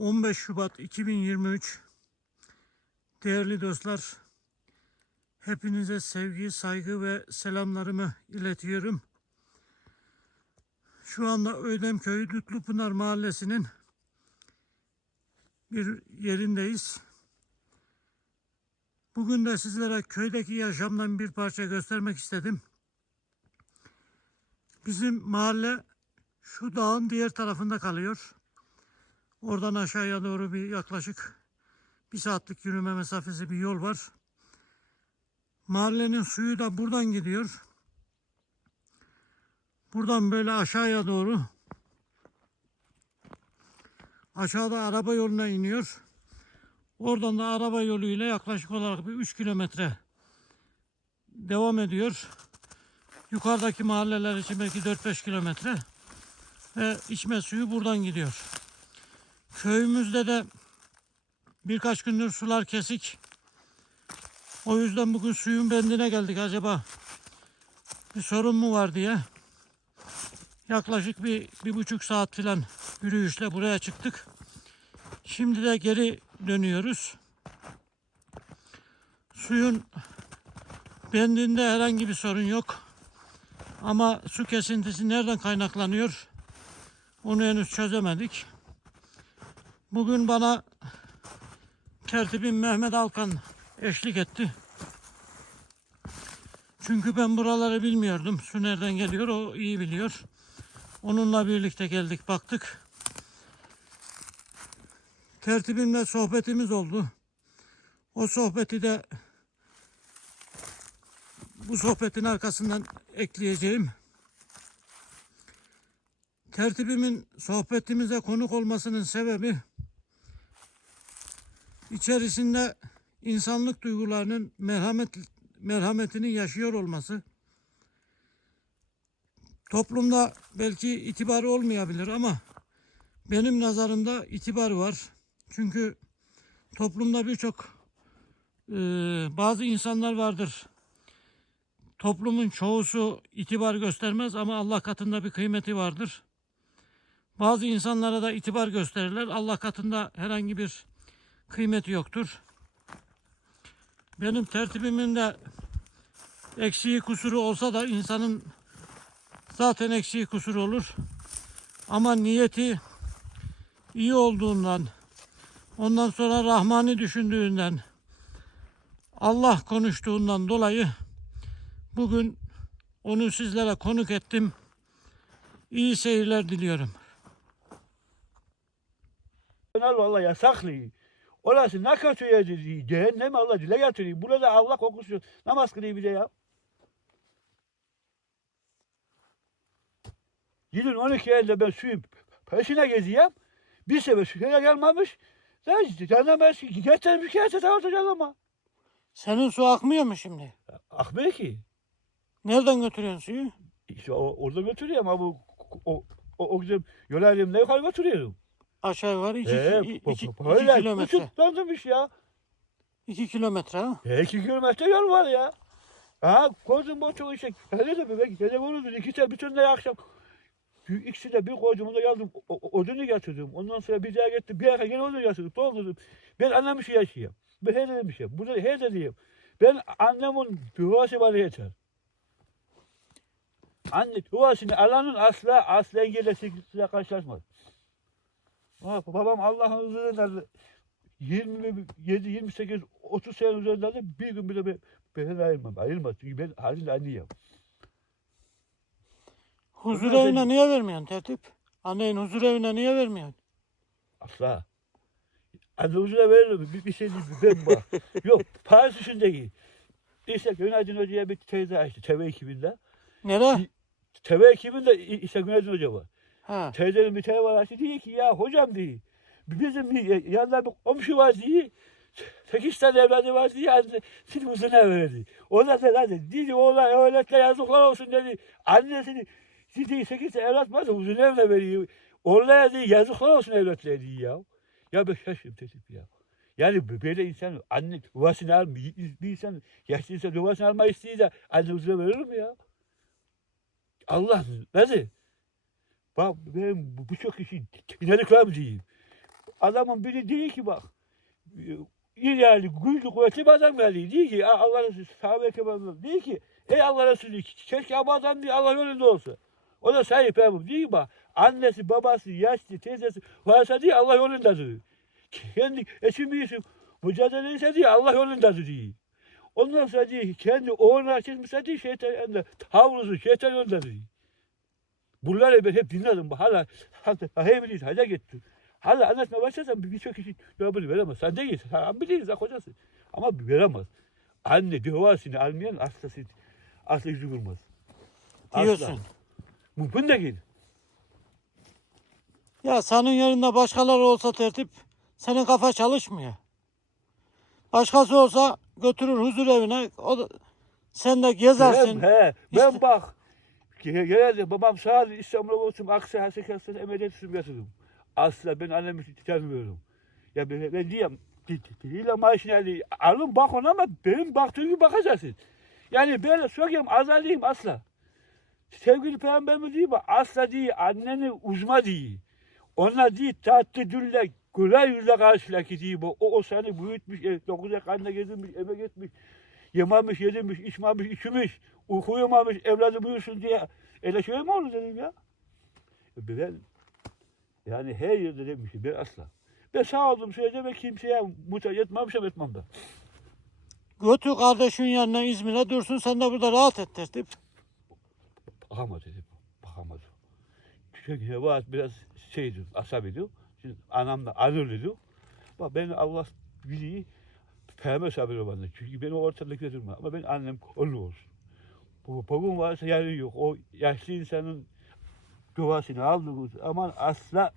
15 Şubat 2023 Değerli dostlar, hepinize sevgi, saygı ve selamlarımı iletiyorum. Şu anda Öydemköy Dütlüpınar Mahallesi'nin bir yerindeyiz. Bugün de sizlere köydeki yaşamdan bir parça göstermek istedim. Bizim mahalle şu dağın diğer tarafında kalıyor. Oradan aşağıya doğru bir yaklaşık bir saatlik yürüme mesafesi bir yol var. Mahallenin suyu da buradan gidiyor. Buradan böyle aşağıya doğru aşağıda araba yoluna iniyor. Oradan da araba yoluyla yaklaşık olarak bir 3 kilometre devam ediyor. Yukarıdaki mahalleler için belki 4-5 kilometre ve içme suyu buradan gidiyor. Köyümüzde de birkaç gündür sular kesik. O yüzden bugün suyun bendine geldik acaba bir sorun mu var diye. Yaklaşık bir, bir buçuk saat filan yürüyüşle buraya çıktık. Şimdi de geri dönüyoruz. Suyun bendinde herhangi bir sorun yok. Ama su kesintisi nereden kaynaklanıyor? Onu henüz çözemedik. Bugün bana tertibim Mehmet Alkan eşlik etti. Çünkü ben buraları bilmiyordum. Su nereden geliyor o iyi biliyor. Onunla birlikte geldik baktık. Tertibimle sohbetimiz oldu. O sohbeti de bu sohbetin arkasından ekleyeceğim. Tertibimin sohbetimize konuk olmasının sebebi içerisinde insanlık duygularının merhamet merhametini yaşıyor olması. Toplumda belki itibarı olmayabilir ama benim nazarımda itibar var. Çünkü toplumda birçok e, bazı insanlar vardır. Toplumun çoğusu itibar göstermez ama Allah katında bir kıymeti vardır. Bazı insanlara da itibar gösterirler. Allah katında herhangi bir kıymeti yoktur. Benim tertibimin de eksiği kusuru olsa da insanın zaten eksiği kusuru olur. Ama niyeti iyi olduğundan, ondan sonra Rahman'ı düşündüğünden, Allah konuştuğundan dolayı bugün onu sizlere konuk ettim. İyi seyirler diliyorum. Allah yasaklı. Orası ne kötü yerdir. Cehennemi Allah dile getiriyor. Burada Allah kokusu. Namaz kılıyor bir de ya. Gidin 12 elde ben suyun peşine geziyem. Bir sefer suya gelmemiş. Sen cehennem getirmiş gelse dağıtacağız ama. Senin su akmıyor mu şimdi? Akmıyor ki. Nereden götürüyorsun suyu? İşte o, orada götürüyorum ama bu o, o, o güzel yol ayrımına yukarı götürüyorum. Aşağı yukarı 2 Ee, iki, bu- iki, bu- böyle kilometre. uçuk döndürmüş ya. 2 kilometre ha? E, iki kilometre yol var ya. Ha koydum çok işte. Hele de bebek gece vururdu. İki tane bütün de akşam. İkisi de bir koydum da. O, o- odunu getirdim. Ondan sonra bir daha gittim. Bir ara gene odunu getirdim. Doldurdum. Ben annem şey yaşayayım. Ben her dedim şey. Burada her dediğim. Ben annemin duası bana yeter. Anne duasını alanın asla asla engellesiyle karşılaşmaz. Ha, babam Allah'ın izniyle 27, 28, 30 sene üzerinde de bir gün bile ben, ayırmam. Ayırmaz. Çünkü ben halinde anneyim. Huzur Bunlar evine niye vermiyorsun tertip? Annen huzur evine niye vermiyorsun? Asla. Anne uzuna veririm. Bir, bir şey değil. Ben bak. Yok. Paris içindeki. İşte Günaydın Hoca'ya bir teyze açtı. TV ekibinde. Nere? TV ekibinde işte Günaydın Hoca var. Ha. Teyzenin bir tane var. Diyor ki ya hocam diyor. Bizim bir yanında bir komşu var diyor. Sekiz tane evladı var diye anne seni uzuna verdi. O da dedi hadi dedi oğlan öğletle yazıklar olsun dedi. Annesini dedi sekiz tane evlat varsa uzun evle veriyor. Oğlan dedi yazıklar olsun evlatlar diyor ya. Ya ben şaşırdım dedim ya. Yani böyle insan anne yuvasını almıyor. Bir insan yaşlı insan yuvasını almayı istiyor da anne uzuna verir mi ya? Allah nasıl? Bak ben birçok kişi inanıklar mı diyeyim? Adamın biri diyor ki bak. İlerli, güçlü, kuvvetli bir adam geldi. Diyor ki "Aa, Allah Resulü sahabe kebabı. Diyor ki ey Allah Resulü keşke bu adam diye Allah yolunda olsa. O da sahip abi. Diyor ki bak annesi, babası, yaşlı, teyzesi varsa diye Allah yolundadır. Kendi eşim büyüsün mücadele ise diye Allah yolundadır diyor. Ondan sonra diyor kendi oğlunu açılmışsa diyor şeytan havlusu şeytan yolundadır diyor. Bunları ben hep dinledim. Hala biliyiz. Hala gitti. Hala anlatmaya başlarsam birçok kişi cevabını veremez. Sen değil. Sen biliyorsun sen kocasın. Ama veremez. Anne duasını almayan asla, asla yüzü vurmaz. Diyorsun. Mümkün değil. Ya senin yerinde başkaları olsa tertip senin kafa çalışmıyor. Başkası olsa götürür huzur evine. O da, sen de gezersin. Ben, he, ben İşte- bak. Ge- Genelde babam olsun İstanbul'a olsun Aksa Hasekas'tan emniyet üstüm getirdim. Asla ben annemi tanımıyorum. Ya ben, ben diyeyim diliyle maaşını alayım. Alın bak ona ama benim baktığım gibi bakacaksın. Yani böyle sokayım azalayayım asla. Sevgili peygamberimiz değil mi? Asla değil anneni uzma değil. Ona değil tatlı dülle güler yüzle karşıla ki değil bu. O, o seni büyütmüş, e, dokuz ay karnına gezdirmiş, eve gitmiş. Yememiş, yedirmiş, içmemiş, içmiş. Uyku uyumamış, evladı büyüsün diye. Öyle şey mi olur dedim ya. E, Ben, yani her yerde demişim ben asla. Ben sağ olduğum sürece ben kimseye muhtaç etmemişim etmem ben. Götür kardeşin yanına İzmir'e dursun sen de burada rahat et tertip. Bakamadı dedim. Bakamadı. Çünkü Hevat biraz şeydi, asabiydi. Şimdi anam da anırlıydı. Bak ben Allah biliyor. Peygamber sabır bana. Çünkü beni ortalıkta durma. Ama ben annem onu olsun. Bu bugün varsa yarın yok. O yaşlı insanın duasını aldığımız aman asla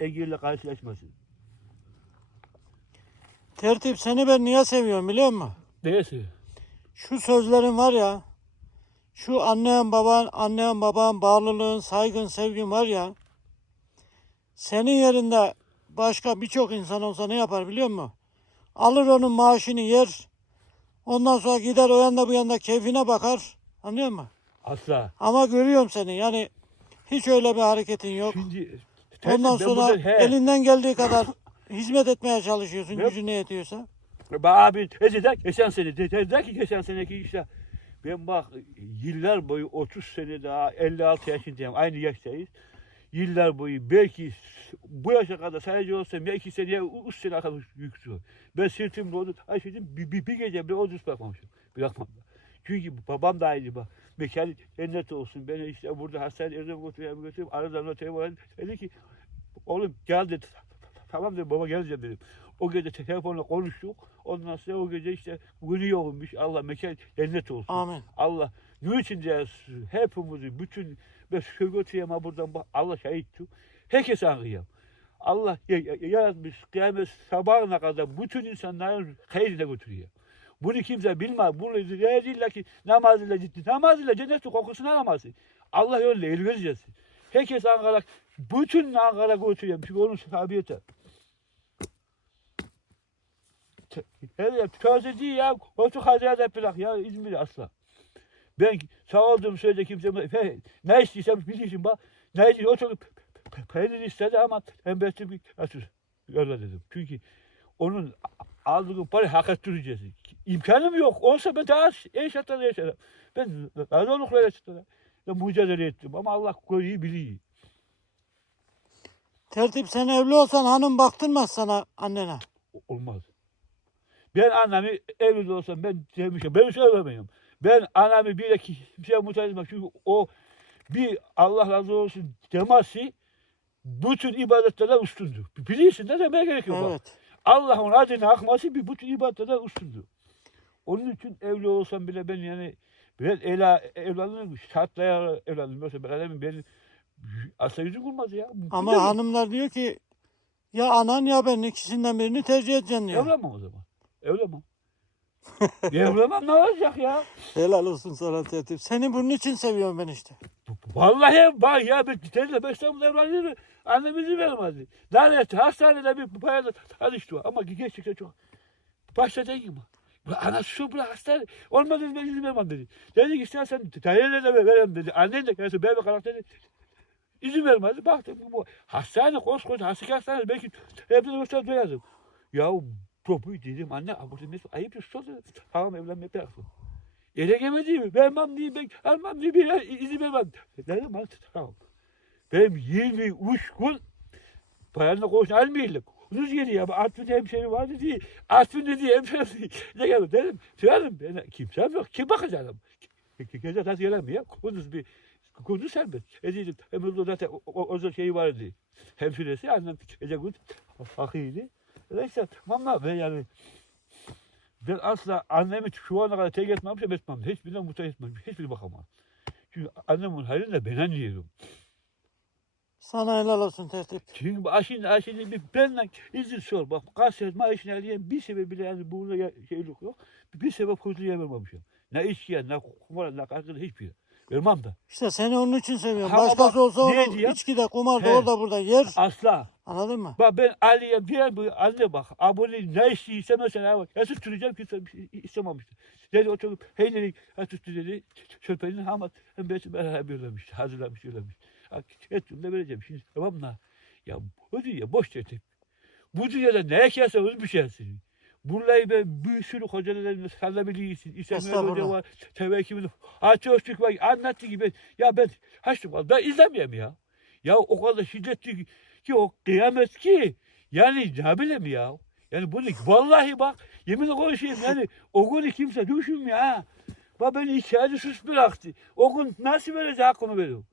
engelle karşılaşmasın. Tertip seni ben niye seviyorum biliyor musun? Neyse. Şu sözlerin var ya. Şu annen baban, annen baban bağlılığın, saygın, sevgin var ya. Senin yerinde başka birçok insan olsa ne yapar biliyor musun? Alır onun maaşını yer. Ondan sonra gider o yanda bu yanda keyfine bakar. Anlıyor musun? Asla. Ama görüyorum seni yani hiç öyle bir hareketin yok. Şimdi Ondan ben sonra burada- he. elinden geldiği kadar hizmet etmeye çalışıyorsun Yep. gücün ne yetiyorsa. Bak abi teyze geçen sene de- ki geçen seneki işte ben bak yıllar boyu 30 sene daha 56 yaşındayım aynı yaştayız. Yıllar boyu belki bu yaşa kadar sadece olsam ya iki sene ya üç sene kadar yükseliyor. Ben sırtımda onu taşıdım bir, bir, bir gece bile odus bırakmamışım. Bırakmam. Çünkü babam da aynı bak. Mekan cennet olsun. Beni işte burada hastaneye götürüyorum götürüyorum. Aradan öteye var. Dedi ki oğlum gel dedi. Tamam dedim baba geleceğim dedim. O gece telefonla konuştuk. Ondan sonra o gece işte günü yoğunmuş. Allah mekan cennet olsun. Amin. Allah niçin diyoruz hepimizi bütün ben götüreyim ha buradan bak Allah şahittir. Herkes anlıyor. Allah ya- ya- yaratmış kıyamet sabahına kadar bütün insanların hayrına götürüyor. Bunu kimse bilmez. Bunu değil ki namaz ile ciddi. Namaz ile cennetin kokusunu alamazsın. Allah öyle el vereceksin. Herkes Ankara, bütün Ankara götürüyor. Çünkü onun sabiyeti. Evet, çözü değil ya. Otu hazret hep bırak ya İzmir asla. Ben sağ olduğum sürece kimse ne istiysem biliyorsun bak. Ne istiyorsa oturup pe- pe- peynir istedi ama ben bestim. Öyle dedim. Çünkü onun aldığım parayı hak ettireceğiz. İmkanım yok. Olsa ben daha en şartlarda yaşarım. Ben daha zorlukla yaşarım. Ben mücadele ettim ama Allah görüyor biliyor. Tertip sen evli olsan hanım baktırmaz sana annene. Olmaz. Ben annemi evli olsam ben sevmişim. Ben söylemiyorum. Ben bir iki kimseye muhtaç etmem. Çünkü o bir Allah razı olsun demesi bütün ibadetlerden üstündür. Biliyorsun ne demeye gerek yok. Evet. Allah'ın adını akması bir bütün ibadetlerden üstündür. Onun için evli olsam bile ben yani ben ela, evlendim, şartlara evlendim. Yoksa ben adamın benim asla yüzüm olmaz ya. Ama hanımlar diyor ki ya anan ya ben ikisinden birini tercih edeceksin diyor. Evlenmem o zaman. Evlenmem. Evlenmem ne olacak ya? Helal olsun sana tertip. Seni bunun için seviyorum ben işte. Vallahi bak ya ben seninle beş İstanbul'da evlendim. Annem izin vermedi. Lanet hastanede bir bayanla tanıştı ama gerçekten çok başladı gibi. Anası şu bırak hastane. Olmadı ben izin vermem dedi. Dedi ki istersen dairede de verem dedi. Annen de gelsin bebek karak dedi. İzin vermedi. Baktım bu hastane koskoca hastane hastane belki hepsini göster duyardım. Ya topu dedim anne bu dedim ayıp bir şey oldu. Tamam evlenmeye bıraktım. Ele gelmedi vermem diye ben almam diye bir izin vermem. Dedim hadi tamam. Benim 23 gün paranla koşun almayalım. Rüz geliyor ama Artvin hemşeri vardı diye. Artvin dedi hemşeri. Ne geldi dedim. Söyledim ben kimsem yok. Kim bakacağım? Gece zaten gelemiyor. Kunduz bir Kunduz serbest. E dedim hem zaten o, o, o şeyi vardı. Hemşiresi annem gece gün hakiydi. Neyse valla ben yani ben asla annemi şu ana kadar tek etmemişim etmem. Hiçbirinden mutlu etmem. Hiçbiri bakamam. Çünkü annemin halinde ben anlıyorum. Sana helal olsun tertip. Çünkü aşın aşın bir benden izin sor. Bak kanser maaşını arayan bir sebebiyle yani burada şeylik yok. Bir sebep huzurluya vermemişim. Ne içkiye, ne kumara, ne kankada hiçbir şey. Vermem de. İşte seni onun için seviyorum. Ha, Başkası olsa onu diyeyim? içkide, kumarda, He. orada burada yer. Asla. Anladın mı? Bak ben Ali'ye bir bu anne bak. Abone ne istiyse mesela bak. Ya kimse bir şey istememişti. Dedi oturup hey dedi ya tuttu dedi. Çöpeğini hamat. Hem ben beraber yollamış. Hazırlamış yollamış. Ettim de vereceğim. Şimdi tamam da. Ya bu dünya boş tetik. Bu dünyada ne ekersen bir şeysin. Burayı ben bir sürü hocalarla sallabiliyorsun. İsmail Hoca var. Tevekkül Açı Öztürk var. Anlattı gibi. Ya ben haçtım. Ben izlemiyorum ya. Ya o kadar şiddetli ki o kıyamet ki. Yani ne bileyim ya. Yani bunu vallahi bak yeminle konuşayım yani o günü kimse düşünmüyor ha. Bak beni içeride sus bıraktı. O gün nasıl verecek hakkımı veriyorum.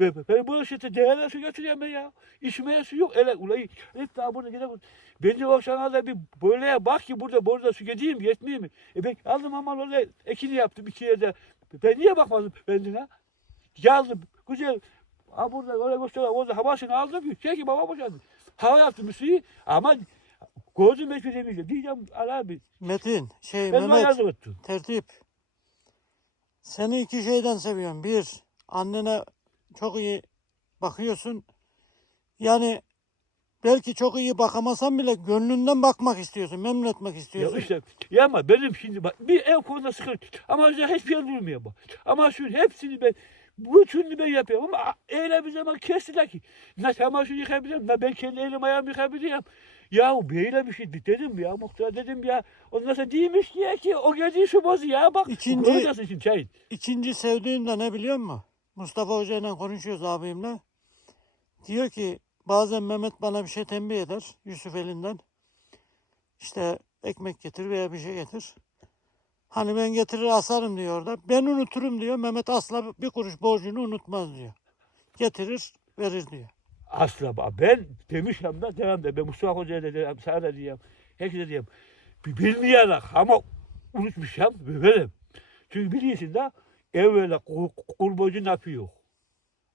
Ben, ben bu işte değerli su götürüyorum ben ya. İçmeye su yok. Ele ulayı. Hep daha burada gidelim. Ben de o sana da bir böyle bak ki burada burada su gideyim yetmiyor mi? E ben aldım ama öyle ekini yaptım iki yerde. Ben niye bakmadım bendine? Geldim. Güzel. Ha burada öyle gösteriyor. Orada havasını aldım. Şey ki baba boşandı. Hava yaptım bir suyu ama gözüm hiçbir demeyeceğim. Diyeceğim Ali abi. Metin, şey Ben Mehmet, tertip. Seni iki şeyden seviyorum. Bir, annene çok iyi bakıyorsun. Yani belki çok iyi bakamasan bile gönlünden bakmak istiyorsun, memnun etmek Ya istiyorsun. işte ya ama benim şimdi bak bir ev konuda sıkıntı. Ama hiçbir yer durmuyor bak. Ama şu hepsini ben bütününü ben yapıyorum ama öyle bir zaman kestiler ki. Ne çamaşır yıkayabilirim ne ben kendi elim ayağımı yıkayabilirim. Ya böyle bir şey dedim ya muhtar dedim ya. Ondan sonra değilmiş ki ya ki o geldiği şu bozu ya bak. İkinci- için çayın. İkinci sevdiğim de ne biliyor musun? Mustafa Hoca ile konuşuyoruz abimle. Diyor ki bazen Mehmet bana bir şey tembih eder Yusuf elinden. İşte ekmek getir veya bir şey getir. Hani ben getirir asarım diyor orada. Ben unuturum diyor. Mehmet asla bir kuruş borcunu unutmaz diyor. Getirir verir diyor. Asla ben demişim de devam de ben Mustafa Hoca'ya da dedim sana da diyeyim. Herkese diyeyim. Bi- Bilmeyerek ama unutmuşum verelim. Çünkü biliyorsun da evvela kur- kurbacı ne yapıyor?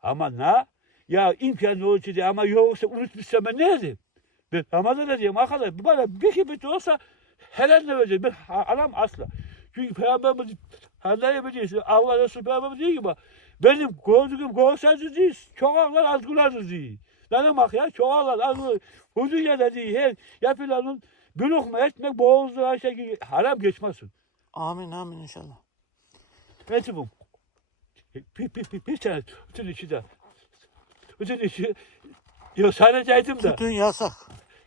Ama ne? Ya imkanı ölçüde ama yoksa unutmuşsam ben ne edeyim? Ben Ramazan da diyeyim arkadaş bana bir kibrit olsa helal ne vereceğim? Ben alam asla. Çünkü Peygamberimiz Hazreti biliyorsun Allah Resulü Peygamberimiz diyor ki benim gördüğüm görselsiniz değil. Çok ağlar azgılarız değil. Ne bak ya çok ağlar azgılar. Bu dünyada değil her yapılanın bir lokma etmek boğazı her şey haram geçmesin. Amin amin inşallah. Bu. Bir, bir, bir, bir tane bütün içi de. Bütün içi. Yok saracaydım da. Tütün yasak.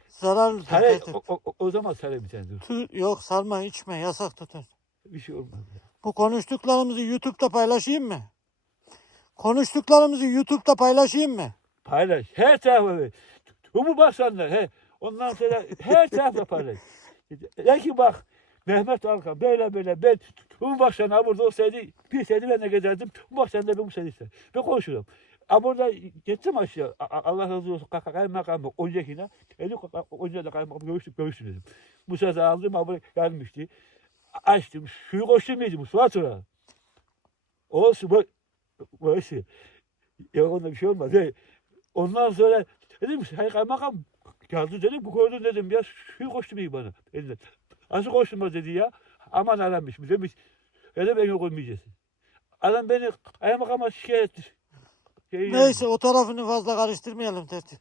Zararlı. Sare, o, o, o zaman dur. Tü- yok sarma içme yasak tütün. Bir şey olmaz. ya. Bu konuştuklarımızı YouTube'da paylaşayım mı? Konuştuklarımızı YouTube'da paylaşayım mı? Paylaş. Her tarafa ver. Umu baksanlar. He. Ondan sonra her tarafta paylaş. De ki bak Mehmet Alkan böyle böyle ben Umu baksan burada olsaydı bir seni ben de gezerdim. Umu baksan da ben bu isterim. Ben konuşurum. Ha burada gittim aşağı. A- A- Allah razı olsun. Kaymakam öncekine. Eli kaka önce de kaymakam görüştük görüştük dedim. Bu sefer aldım ama gelmişti. Açtım. Suyu koştum yedim. Suat sonra. Olsun. Bu şey. Yok onda bir şey olmaz. He. Ondan sonra dedim hayır kaymakam geldi dedim bu gördün dedim ya suyu koştum iyi bana. Elinden. Nasıl koştum dedi ya. Aman aranmış mı demiş. Öyle ben yok olmayacaksın. Adam beni kaymakama şikayet etti. Şey, Neyse o tarafını fazla karıştırmayalım tertip.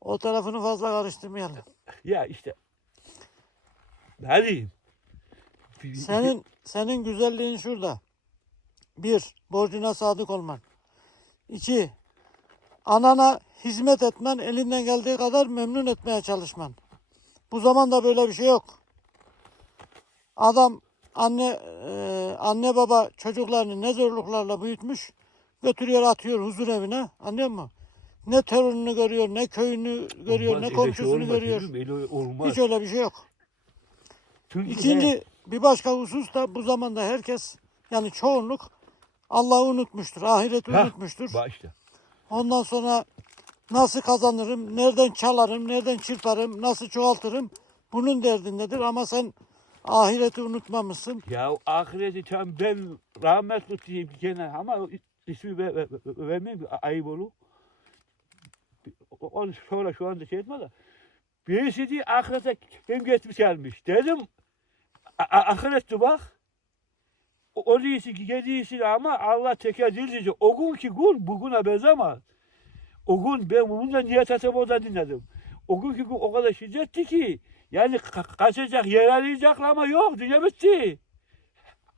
O tarafını fazla karıştırmayalım. Ya işte. Ne diyeyim? Senin senin güzelliğin şurada. Bir, borcuna sadık olman. İki, anana hizmet etmen, elinden geldiği kadar memnun etmeye çalışman. Bu zamanda böyle bir şey yok. Adam anne e, anne baba çocuklarını ne zorluklarla büyütmüş, götürüyor atıyor huzur evine. Anlıyor musun? Ne torununu görüyor, ne köyünü görüyor, Olmaz, ne komşusunu olmaz, görüyor. öyle olmaz. Hiç öyle bir şey yok. Çünkü İkinci ne? bir başka husus da bu zamanda herkes yani çoğunluk Allah'ı unutmuştur, ahireti Hah, unutmuştur. İşte. Ondan sonra nasıl kazanırım, nereden çalarım, nereden çırparım, nasıl çoğaltırım bunun derdindedir ama sen ahireti unutmamışsın. Ya ahireti tam ben rahmetli diyeyim gene ama ismi ver, ver, vermeyeyim ayıp olur. Onu sonra şu anda şey etme de. Birisi diye ahirete kim geçmiş gelmiş. Dedim "A- a- ahirette bak. O değilsin ki gediysin ama Allah teker dilsiz. O gün ki gün bugüne benzemez. O gün ben bundan niyet hesabı dinledim. O günkü gün o kadar şiddetti ki yani ka- kaçacak, yer arayacaklar ama yok. Dünya bitti.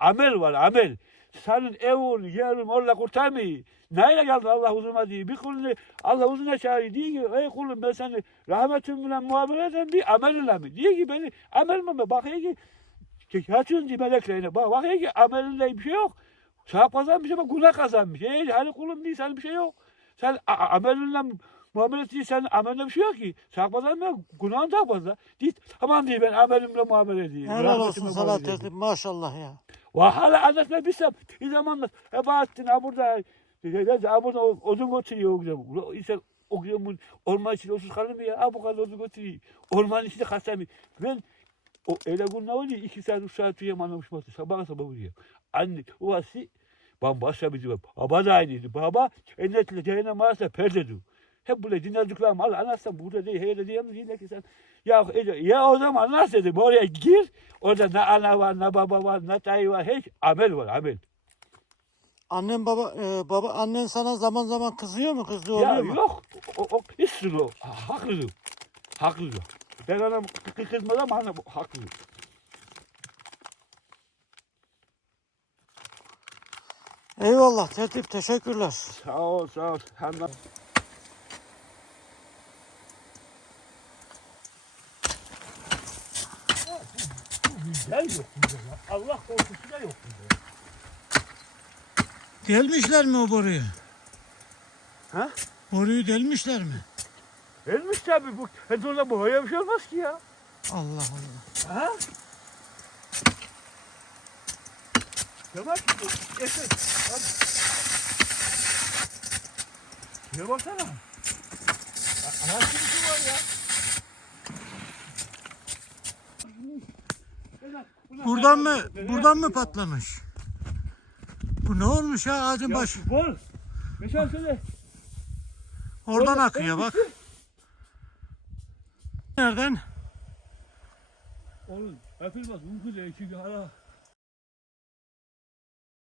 Amel var, amel. Senin evin, yerin orada kurtarmıyor. Neyle geldin Allah huzuruna diye. Bir kulunu Allah huzuruna çağırıyor. Diyor ki ey kulum ben seni rahmetimle muamele ederim diye amelinle mi? Diyor ki beni amelimle mi? Bakıyor ki ki Kaçın diye meleklerine. Bak bakıyor ki amelinle bir şey yok. Sevap kazanmış ama günah kazanmış. Ey hani kulum değil senin bir şey yok. Sen amelinle muamele ettiğin sen amelinle bir şey yok ki. Sevap kazanmıyor. Günahın daha fazla. Diye, tamam diye ben amelimle muamele edeyim. Helal olsun sana tertip maşallah ya. Ve hala anlatma bilsem. Bir zamanlar Ebahattin ha burada ha burada odun götürüyor o güzel. İnsan o güzel orman içinde olsun kalır mı ya? Ha bu kadar odun götürüyor. Orman içinde kalsam Ben o öyle gün ne oluyor? İki saat, üç saat uyuyam anlamışım. Sabah sabah uyuyor. Anne, o vasi bambaşka bir cevap. Baba da aynıydı. Baba cennetle cehennem arasında perdedi. Hep böyle dinlediklerim al anlatsam burada değil, hele diyemez değil ki sen. Ya, ya o zaman nasıl dedim oraya gir. Orada ne ana var, ne baba var, ne dayı var. Hiç amel var, amel. Annen baba e, baba annen sana zaman zaman kızıyor mu? Kızdığı Ya oluyor mu? yok, o, o sürü o. Haklı. Haklı. Ben ona kı- kızmadım ama hani haklı. Eyvallah tertip teşekkürler. Sağ ol, sağ ol. Hem Güzel yok bunda ya. Allah korkusu da yok bunda. Delmişler mi o boruyu? Ha? Boruyu delmişler mi? Elmiş tabii bu. Orada bu öyle bir şey olmaz ki ya. Allah Allah. Ha? Ki bu. Efe. Hadi. Şuraya baksana. Ağaç gibi var ya. Buradan mı buradan mı patlamış? Bu ne olmuş ya ağacın Ya başı? Bol. Oradan Orada akıyor bak. Nereden? Oğlum yapılmaz. Mümkün değil çünkü hala